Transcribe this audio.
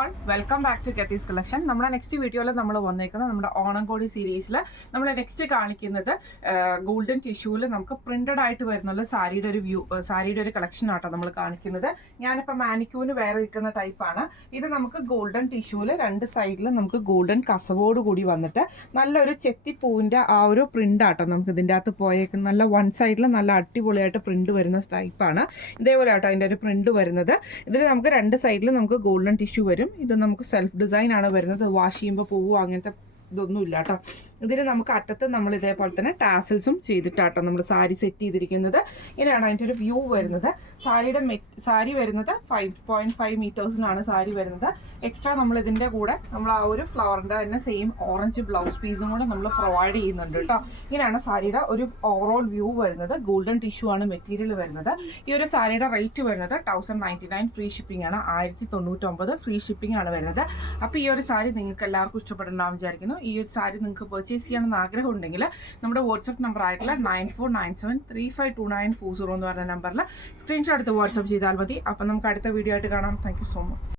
All welcome back to Kethees collection. നമ്മുടെ next വീഡിയോയിൽ നമ്മൾ വന്നേക്കുന്നത് നമ്മുടെ ഓണംകോടി സീരീസിൽ നമ്മൾ നെക്സ്റ്റ് കാണിക്കുന്നത് ഗോൾഡൻ ടിഷ്യൂവിൽ നമുക്ക് പ്രിന്റഡ് ആയിട്ട് വരുന്നുള്ള സാരിയുടെ ഒരു കളക്ഷൻ ആട്ടോ നമ്മൾ കാണിക്കുന്നത്. ഞാനിപ്പോൾ മാനിക്യൂവിന് വേറെ നിൽക്കുന്ന ടൈപ്പാണ്. ഇത് നമുക്ക് ഗോൾഡൻ ടിഷ്യൂവിൽ രണ്ട് സൈഡിലും നമുക്ക് ഗോൾഡൻ കസവോട് കൂടി വന്നിട്ട് നല്ലൊരു ചെത്തിപ്പൂവിൻ്റെ ആ ഒരു പ്രിന്റ് ആട്ടോ നമുക്ക് ഇതിൻ്റെ അകത്ത് പോയേക്കുന്നത്. നല്ല വൺ സൈഡിൽ നല്ല അടിപൊളിയായിട്ട് പ്രിന്റ് വരുന്ന ടൈപ്പാണ്. ഇതേപോലെ ആട്ടോ അതിൻ്റെ ഒരു പ്രിന്റ് വരുന്നത്. ഇതിൽ നമുക്ക് രണ്ട് സൈഡിലും നമുക്ക് ഗോൾഡൻ ടിഷ്യൂ വരും. ഇത് നമുക്ക് സെൽഫ് ഡിസൈൻ ആണ് വരുന്നത്. വാഷ് ചെയ്യുമ്പോൾ പോവുക അങ്ങനത്തെ ഇതൊന്നും ഇല്ല കേട്ടോ. ഇതിന് നമുക്ക് അറ്റത്ത് നമ്മൾ ഇതേപോലെ തന്നെ ടാസൽസും ചെയ്തിട്ടാട്ടോ നമ്മൾ സാരി സെറ്റ് ചെയ്തിരിക്കുന്നത്. ഇങ്ങനെയാണ് അതിൻ്റെ ഒരു വ്യൂ വരുന്നത്. സാരി വരുന്നത് 5.5 മീറ്റേഴ്സിനാണ് സാരി വരുന്നത്. എക്സ്ട്രാ നമ്മൾ ഇതിൻ്റെ കൂടെ നമ്മൾ ആ ഒരു ഫ്ലവറിൻ്റെ തന്നെ സെയിം ഓറഞ്ച് ബ്ലൗസ് പീസും കൂടെ നമ്മൾ പ്രൊവൈഡ് ചെയ്യുന്നുണ്ട് കേട്ടോ. ഇങ്ങനെയാണ് സാരിയുടെ ഒരു ഓവറോൾ വ്യൂ വരുന്നത്. ഗോൾഡൻ ടിഷ്യൂ ആണ് മെറ്റീരിയൽ വരുന്നത്. ഈ ഒരു സാരിയുടെ റേറ്റ് വരുന്നത് 1099 ഫ്രീ ഷിപ്പിംഗ് ആണ്. 1099 ഫ്രീ ഷിപ്പിംഗ് ആണ് വരുന്നത്. അപ്പോൾ ഈ ഒരു സാരി നിങ്ങൾക്ക് എല്ലാവർക്കും ഇഷ്ടപ്പെടണമെന്ന് വിചാരിക്കുന്നു. ഈ ഒരു സാരി നിങ്ങൾക്ക് പർച്ചേസ് ചെയ്യണമെന്ന് ആഗ്രഹം ഉണ്ടെങ്കിൽ നമ്മുടെ വാട്സപ്പ് നമ്പർ ആയിട്ടുള്ള 9497352940 എന്ന് പറഞ്ഞ നമ്പറിൽ സ്ക്രീൻഷോട്ട് എടുത്ത് വാട്സപ്പ് ചെയ്താൽ മതി. അപ്പം നമുക്ക് അടുത്ത വീഡിയോ ആയിട്ട് കാണാം. Thank you so much.